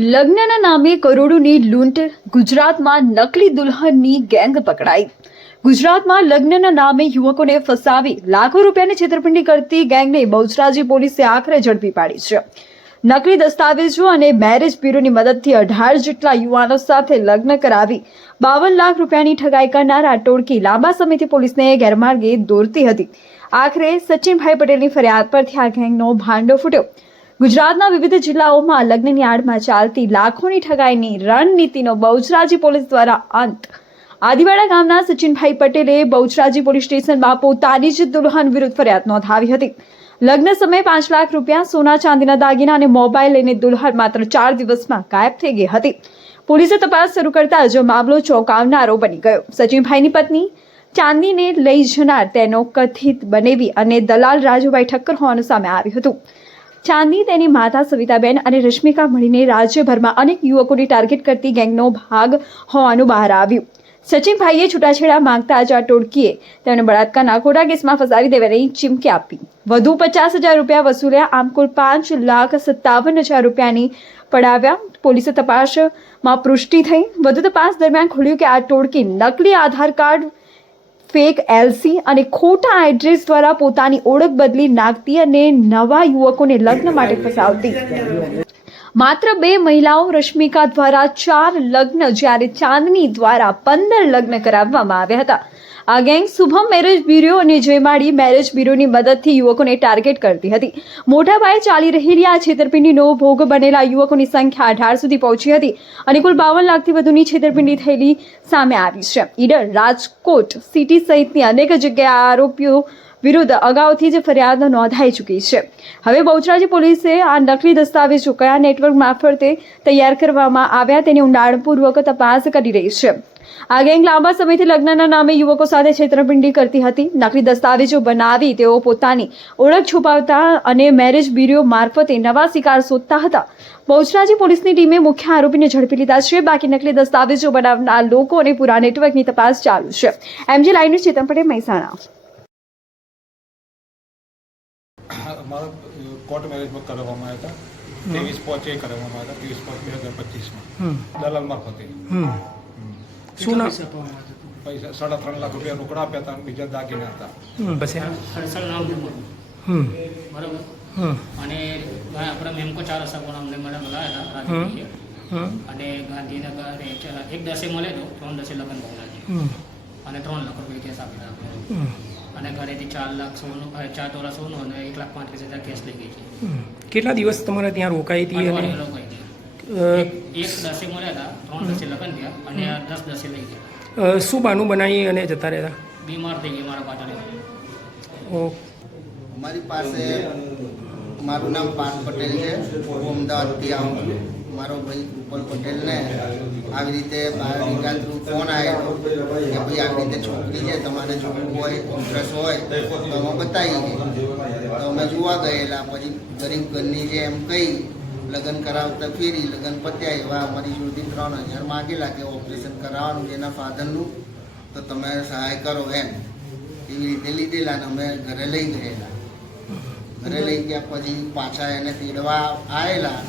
લગ્નના નામે કરોડોની લૂંટ ગુજરાતમાં નકલી દુલ્હનની ગેંગ પકડાઈ. ગુજરાતમાં લગ્નના નામે યુવકોને ફસાવી લાખો રૂપિયાની છેતરપિંડી કરતી ગેંગને બહુચરાજી પોલીસે આખરે ઝડપી પાડી છે. નકલી દસ્તાવેજો અને મેરેજ બ્યુરોની મદદથી અઢાર જેટલા યુવાનો સાથે લગ્ન કરાવી બાવન લાખ રૂપિયાની ઠગાઈ કરનાર આ ટોળકી લાંબા સમયથી પોલીસને ગેરમાર્ગે દોરતી હતી. આખરે સચિનભાઈ પટેલની ફરિયાદ પરથી આ ગેંગનો ભાંડો ફૂટ્યો. ગુજરાતના વિવિધ જિલ્લાઓમાં લગ્નની આડમાં ચાલતી લાખોની ઠગાઈની રણનીતિનો બહુચરાજી પોલીસ દ્વારા અંત. આદિવાડા ગામના સચિનભાઈ પટેલે બહુચરાજી પોલીસ સ્ટેશનમાં પોતાની જ દુલ્હન વિરુદ્ધ ફરિયાદ નોંધાવી હતી. લગ્ન સમયે પાંચ લાખ રૂપિયા સોના, ચાંદીના દાગીના અને મોબાઈલ લઈને દુલ્હન માત્ર ચાર દિવસમાં ગાયબ થઈ ગઈ હતી. પોલીસે તપાસ શરૂ કરતા જ મામલો ચોંકાવનારો બની ગયો. સચિનભાઈની પત્ની ચાંદીને લઈ જનાર તેનો કથિત બનેવી અને દલાલ રાજુભાઈ ઠક્કર હોવાનું સામે આવ્યું હતું. ચાંદી તેની માતા સવિતાબેન અને રશ્મિકા મળીને રાજ્યભરમાં અનેક યુવકોને ટાર્ગેટ કરતી ગેંગનો ભાગ હોવાનું બહાર આવ્યું. સચિનભાઈએ છૂટાછેડા માંગતા જ આ ટોળકીએ તેમને બળાત્કારના ખોટા કેસમાં ફસાવી દેવાની ચીમકી આપી. વધુ પચાસ હજાર રૂપિયા વસૂલ્યા, આમ કુલ પાંચ લાખ સત્તાવન હજાર રૂપિયાની પડાવ્યા. પોલીસે તપાસમાં પુષ્ટિ થઈ. વધુ તપાસ દરમિયાન ખુલ્યું કે આ ટોળકી નકલી આધાર કાર્ડ ફેક એલસી અને ખોટા એડ્રેસ દ્વારા પોતાની ઓળખ બદલી નાખતી અને નવા યુવકોને લગ્ન માટે ફસાવતી. માત્ર બે મહિલાઓ રશ્મિકા દ્વારા ચાર લગ્ન જ્યારે ચાંદની દ્વારા પંદર લગ્ન કરાવવામાં આવ્યા હતા. આ ગેંગ શુભમ મેરેજ બ્યુરો અને જયમાળી મેરેજ બ્યુરોની મદદથી યુવકોને ટાર્ગેટ કરતી હતી. મોટા પાયે ચાલી રહેલી આ છેતરપિંડીનો ભોગ બનેલા યુવકોની સંખ્યા અઢાર સુધી પહોંચી હતી અને કુલ બાવન લાખથી વધુની છેતરપિંડી થયેલી સામે આવી છે. ઈડર રાજકોટ સિટી સહિતની અનેક જગ્યાએ આરોપીઓ વિરુદ્ધ અગાઉથી જ ફરિયાદ નોંધાઈ ચૂકી છે. હવે બહુચરાજી પોલીસે આ નકલી દસ્તાવેજો કયા નેટવર્ક મારફતે તૈયાર કરવામાં આવ્યા. તેની ઊંડાણપૂર્વક તપાસ કરી રહી છે. આ ગેંગ લાંબા સમયથી લગ્નના નામે યુવકો સાથે છેતરપિંડી કરતી હતી. નકલી દસ્તાવેજો બનાવી તેઓ પોતાની ઓળખ છુપાવતા અને મેરેજ બ્યુરો મારફતે નવા શિકાર શોધતા હતા. બહુચરાજી પોલીસની ટીમે મુખ્ય આરોપીને ઝડપી લીધા છે. બાકી નકલી દસ્તાવેજો બનાવનાર લોકો અને પૂરા નેટવર્કની તપાસ ચાલુ છે. એમજી લાઈનનું ચેતન પટેલ, મહેસાણા. મારો કોર્ટ મેરેજમાં કરવામાં આવ્યા હતા. ત્રેવીસ પોચે કરવામાં આવ્યા હતા. ત્રેવીસ પાંચ બે હજાર પચીસમાં. દલાલ મારફતે. શું પૈસા સાડા ત્રણ લાખ રૂપિયા રોકડા આપ્યા હતા બીજા દાગીના હતા. બરાબર? અને આપણા મેમકો ચાર હશે પણ અમને મેડમ મળ્યા હતા અને ગાંધીનગર એ એક દસે મળે તો ત્રણ દસે લગ્ન ભોગના અને ત્રણ લાખ રૂપિયા કેસ આપી આપણે હમ. અને ઘરેથી ચાર લાખ સોનું ચાર તોલા સોનું અને એક લાખ પાંત્રીસ હજાર કેશ લઈ ગઈ છે. કેટલા દિવસ તમારે ત્યાં રોકાઈ હતી અને અઠવાડિયું રોકાઈ હતી. એક દસે મળ્યા હતા ત્રણ દસે લગ્ન થયા અને આ દસ દસે લઈ ગયા. શું બાનું બનાવી અને જતા રહેતા? બીમાર થઈ ગયા મારા પાટણ ઓ. અમારી પાસે મારું નામ પાર્થ પટેલ છે હું અમદાવાદથી આવું છું. મારો ભાઈ કૃપલ પટેલને આવી રીતે નીકળ્યા થ્રુ ફોન આવ્યો કે ભાઈ આવી રીતે છોકરી છે, તમારે જોવું હોય ઇન્ટરેસ્ટ હોય તો અમે બતાવી તો અમે જોવા ગયેલા, પછી ગરીબ ઘરની જે એમ કહી, લગ્ન કરાવતા ફેરી, લગ્ન પત્યા એવા અમારી સુધી ત્રણ હજાર માગેલા કે ઓપરેશન કરાવવાનું એના ફાધરનું, તો તમે સહાય કરો એમ. એવી રીતે લીધેલા ને અમે ઘરે લઈ ગયેલા. ઘરે લઈ ગયા, પછી પાછા એને તેડવા આવેલા.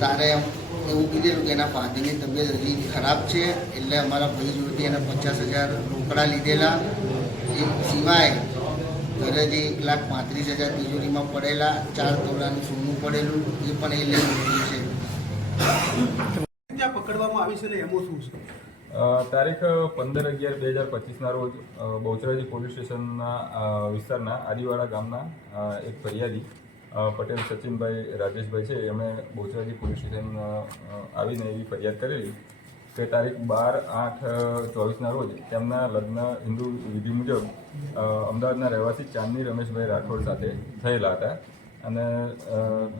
તારે એમ એવું કીધેલું કે એના ફાધરની તબિયત હજી ખરાબ છે એટલે અમારા ભાઈ જોડેથી એને પચાસ હજાર રોકડા લીધેલા. એ સિવાય ઘરેથી એક લાખ પાંત્રીસ હજાર તિજોરીમાં પડેલા ચાર તોલાનું સોનું પડેલું એ પણ એ લઈ લીધું છે. પકડવામાં આવી છે ને એમાં શું છે? તારીખ પંદર અગિયાર બે હજાર પચીસના રોજ બહુચરાજી પોલીસ સ્ટેશનના વિસ્તારના આદિવાડા ગામના એક ફરિયાદી પટેલ સચિનભાઈ, રાજેશભાઈ છે, એમણે બોચરાજી પોલીસ સ્ટેશન આવીને એવી ફરિયાદ કરેલી કે તારીખ બાર આઠ ચોવીસના રોજ તેમના લગ્ન હિન્દુ વિધિ મુજબ અમદાવાદના રહેવાસી ચાંદની રમેશભાઈ રાઠોડ સાથે થયેલા હતા. અને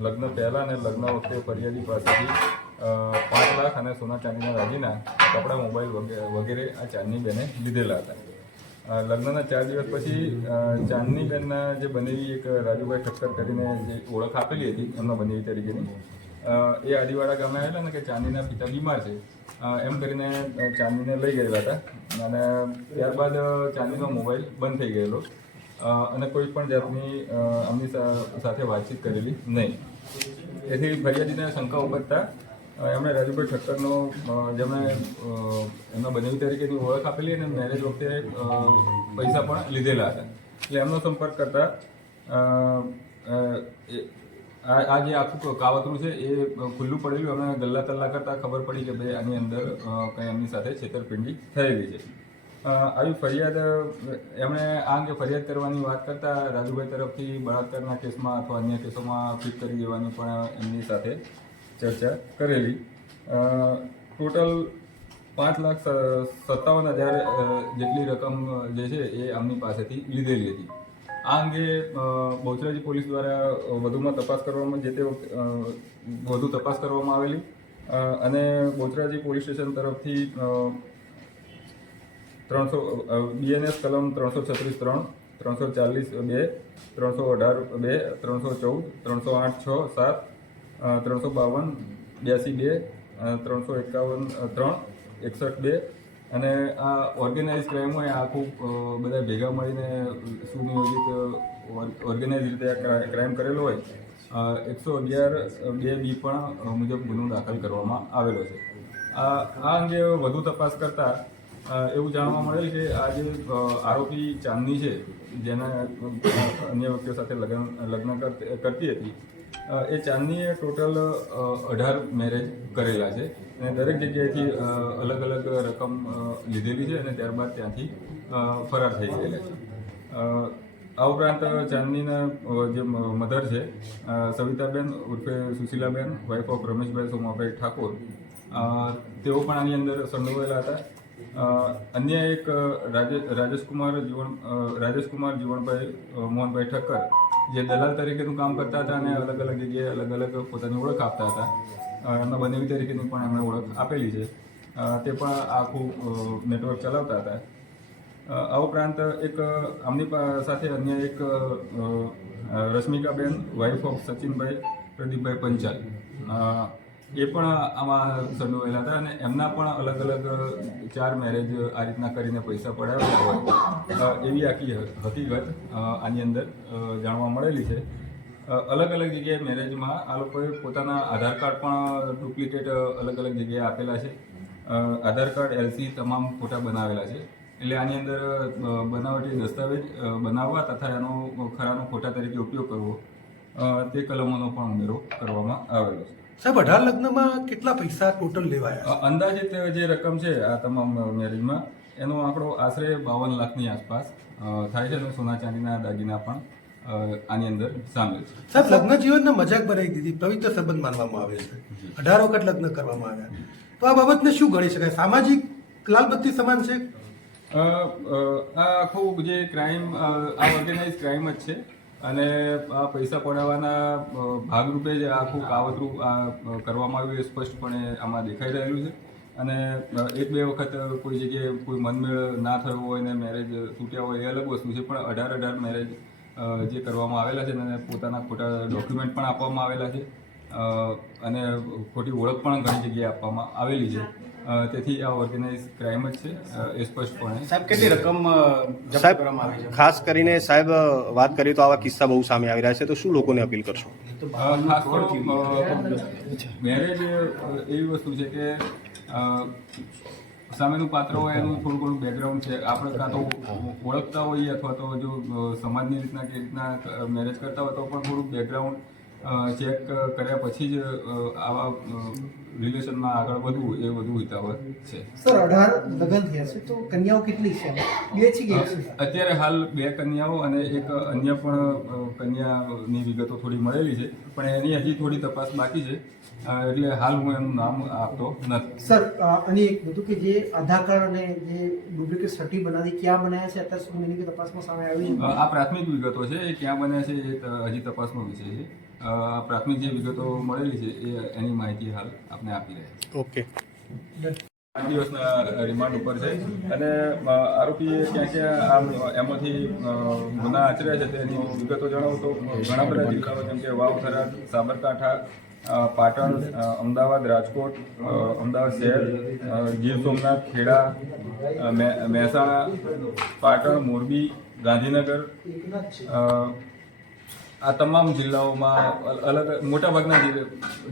લગ્ન પહેલાં અને લગ્ન વખતે ફરિયાદી પાસેથી પાંચ લાખ અને સોના ચાંદીના દાગીના કપડાં, મોબાઈલ વગેરે વગેરે આ ચાંદની બેને લીધેલા હતા. લગ્નના ચાર દિવસ પછી ચાંદનીગરના જે બનેવી એક રાજુભાઈ ઠક્કર કરીને જે ઓળખ આપેલી હતી, એમના બનેવી તરીકેની એ આદિવાડા ગામે આવેલા ને કે ચાંદીના પિતા બીમાર છે. એમ કરીને ચાંદીને લઈ ગયેલા હતા. અને ત્યારબાદ ચાંદીનો મોબાઈલ બંધ થઈ ગયેલો. અને કોઈ પણ જાતની આમની સાથે વાતચીત કરેલી નહીં. એથી ફરિયાદીને શંકા ઉભરતા એમણે રાજુભાઈ ઠક્કરનો જેમણે એમના બનેવી તરીકેની ઓળખ આપેલી અને મેરેજ વખતે પૈસા પણ લીધેલા હતા. એટલે એમનો સંપર્ક કરતા આ જે આખું કાવતરું છે, એ ખુલ્લું પડેલું. અમે ગલ્લા તલ્લા કરતાં ખબર પડી કે ભાઈ, આની અંદર કંઈ એમની સાથે છેતરપિંડી થયેલી છે. આવી ફરિયાદ, એમણે આ અંગે ફરિયાદ કરવાની વાત કરતા રાજુભાઈ તરફથી બળાત્કારના કેસમાં અથવા અન્ય કેસોમાં ફિટ કરી દેવાની પણ એમની સાથે ચર્ચા કરેલી. ટોટલ પાંચ લાખ સત્તાવન હજાર જેટલી રકમ જે છે એ આમની પાસેથી લીધેલી હતી. આ અંગે બહુચરાજી પોલીસ દ્વારા વધુમાં તપાસ કરવામાં, જે તે વધુ તપાસ કરવામાં આવેલી. અને બોચરાજી પોલીસ સ્ટેશન તરફથી ત્રણસો બીએનએસ કલમ ત્રણસો છત્રીસ ત્રણ, ત્રણસો ચાલીસ બે, ત્રણસો અઢાર બે, ત્રણસો ચૌદ, ત્રણસો આઠ છ, સાત ત્રણસો બાવન બ્યાસી બે ત્રણસો એકાવન ત્રણ એકસઠ બે. અને આ ઓર્ગેનાઇઝ ક્રાઇમ હોય આ અ, બધા ભેગા મળીને સુનિયોજિત ઓર્ગેનાઇઝ રીતે આ ક્રાઇમ કરેલો હોય એકસો અગિયાર બે બી પણ મુજબ ગુનો દાખલ કરવામાં આવેલો છે. આ અંગે વધુ તપાસ કરતા એવું જાણવા મળેલ કે આ જે આરોપી ચાંદની છે જેના અન્ય વ્યક્તિઓ સાથે લગ્ન લગ્ન કરતી હતી એ ચાંદનીએ ટોટલ અઢાર મેરેજ કરેલા છે. અને દરેક જગ્યાએથી અલગ અલગ રકમ લીધેલી છે અને ત્યારબાદ ત્યાંથી ફરાર થઈ ગયેલા છે. આ ઉપરાંત ચાંદનીના જે મધર છે સવિતાબેન ઉર્ફે સુશીલાબેન વાઇફ ઓફ રમેશભાઈ સોમાભાઈ ઠાકોર તેઓ પણ આની અંદર સંડોવાયેલા હતા. અન્ય એક અ, રાજે રાજેશકુમાર જીવન અ, રાજેશકુમાર જીવણભાઈ મોહનભાઈ ઠક્કર જે દલાલ તરીકેનું કામ કરતા હતા અને અલગ અલગ જગ્યાએ અલગ અલગ પોતાની ઓળખ આપતા હતા. એમના બનેવી તરીકેની પણ એમણે ઓળખ આપેલી છે. તે પણ આખું નેટવર્ક ચલાવતા હતા. આ ઉપરાંત એક આમની સાથે અન્ય એક રશ્મિકાબેન વાઇફ ઓફ સચિનભાઈ, પ્રદીપભાઈ પંચાલ. એ પણ આમાં સંડોવાયેલા હતા અને એમના પણ અલગ અલગ ચાર મેરેજ આ રીતના કરીને પૈસા પડાવેલા હોય. એવી આખી હકીકત આની અંદર જાણવા મળેલી છે. અલગ અલગ જગ્યાએ મેરેજમાં આ લોકોએ પોતાના આધાર કાર્ડ પણ ડુપ્લિકેટ અલગ અલગ જગ્યાએ આપેલા છે. આધાર કાર્ડ એલસી તમામ ફોટા બનાવેલા છે. એટલે આની અંદર બનાવટી દસ્તાવેજ બનાવવા તથા એનો ખરાનો ખોટા તરીકે ઉપયોગ કરવો તે કલમોનો પણ ઉમેરો કરવામાં આવેલો છે. સાહેબ અઢાર લગ્નમાં કેટલા પૈસા ટોટલ લેવાયા? અંદાજિત જે રકમ છે આ તમામ મેરેજમાં એનો આંકડો આશરે બાવન લાખની આસપાસ થાય છે અને સોના ચાંદીના દાગીના પણ આની અંદર સામેલ છે. સાહેબ લગ્ન જીવનને મજાક બનાવી દીધી પવિત્ર સંબંધ માનવામાં આવે છે. અઢાર વખત લગ્ન કરવામાં આવ્યા. તો આ બાબતને શું ગણી શકાય? સામાજિક લાલબત્તી સમાન છે? આ આખું જે ક્રાઇમ આ ઓર્ગેનાઇઝ ક્રાઇમ જ છે. અને આ પૈસા પડાવવાના ભાગરૂપે જ આખું કાવતરું આ કરવામાં આવ્યું એ સ્પષ્ટપણે આમાં દેખાઈ રહેલું છે. અને એક બે વખત કોઈ જગ્યાએ કોઈ મનમેળ ના થયો હોય ને મેરેજ તૂટ્યા હોય એ અલગ વસ્તુ છે, પણ અઢાર અઢાર મેરેજ જે કરવામાં આવેલા છે અને પોતાના ખોટા ડોક્યુમેન્ટ પણ આપવામાં આવેલા છે. અને ખોટી ઓળખ પણ ઘણી જગ્યાએ આપવામાં આવેલી છે. તેથી આ ઓર્ગેનાઇઝ ક્રાઇમ જ છે. એ સ્પષ્ટપણે સાહેબ કેટલી રકમ સાહેબ કરવામાં આવી છે? ખાસ કરીને સાહેબ વાત કરીએ તો આવા કિસ્સા બહુ સામે આવી રહ્યા છે તો શું લોકોને અપીલ કરશો? ખાસ તો મેરેજ એવી વસ્તુ છે કે સામેનું પાત્ર હોય એનું થોડું ઘણું બેકગ્રાઉન્ડ છે. આપણે કાં તો ઓળખતા હોઈએ અથવા તો જો સમાજની રીતના કે રીતના મેરેજ કરતા હોય તો પણ થોડું બેકગ્રાઉન્ડ ચેક કર્યા પછી જ આવા રિલેશનમાં આગળ વધવું એ વધુ હિતાવહ છે. સર અઢાર લગ્ન થયા છે તો કન્યાઓ કેટલી છે? બે છે કે અત્યારે હાલ બે કન્યાઓ અને એક અન્ય પણ કન્યાની વિગતો થોડી મળેલી છે પણ એની હજી થોડી તપાસ બાકી છે એટલે હાલ હું એનું નામ આપતો નથી. સર અને એક બધું કે જે આધાર કાર્ડ અને જે ડુપ્લિકેટ સર્ટી બનાવી ક્યાં બનાવ્યા છે? અત્યાર સુધી એની તપાસમાં સામે આવી આ પ્રાથમિક વિગતો છે એ ક્યાં બન્યા છે એ હજી તપાસનો વિષય છે. પ્રાથમિક જે વિગતો મળેલી છે એ એની માહિતી હાલ આપને આપી રહ્યા ઓકે. પાંચ દિવસના રિમાન્ડ ઉપર છે અને આરોપીએ ક્યાં ક્યાં આમ એમાંથી ગુના આચર્યા છે તેની વિગતો જણાવું તો ઘણા બધા જિલ્લાઓ જેમ કે વાવ થરાદ સાબરકાંઠા પાટણ અમદાવાદ રાજકોટ અમદાવાદ શહેર ગીર સોમનાથ ખેડા મહેસાણા પાટણ મોરબી ગાંધીનગર આ તમામ જિલ્લાઓમાં અલ- અલગ મોટાભાગના ભાગના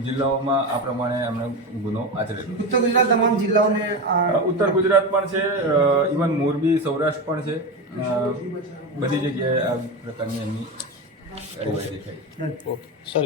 જિલ્લાઓમાં આ પ્રમાણે એમણે ગુનો આચરેલો. ઉત્તર ગુજરાત તમામ જિલ્લાઓને ઉત્તર ગુજરાત પણ છે ઇવન મોરબી સૌરાષ્ટ્ર પણ છે બધી જગ્યાએ આ પ્રકારની એમની કાર્યવાહી દેખાય સર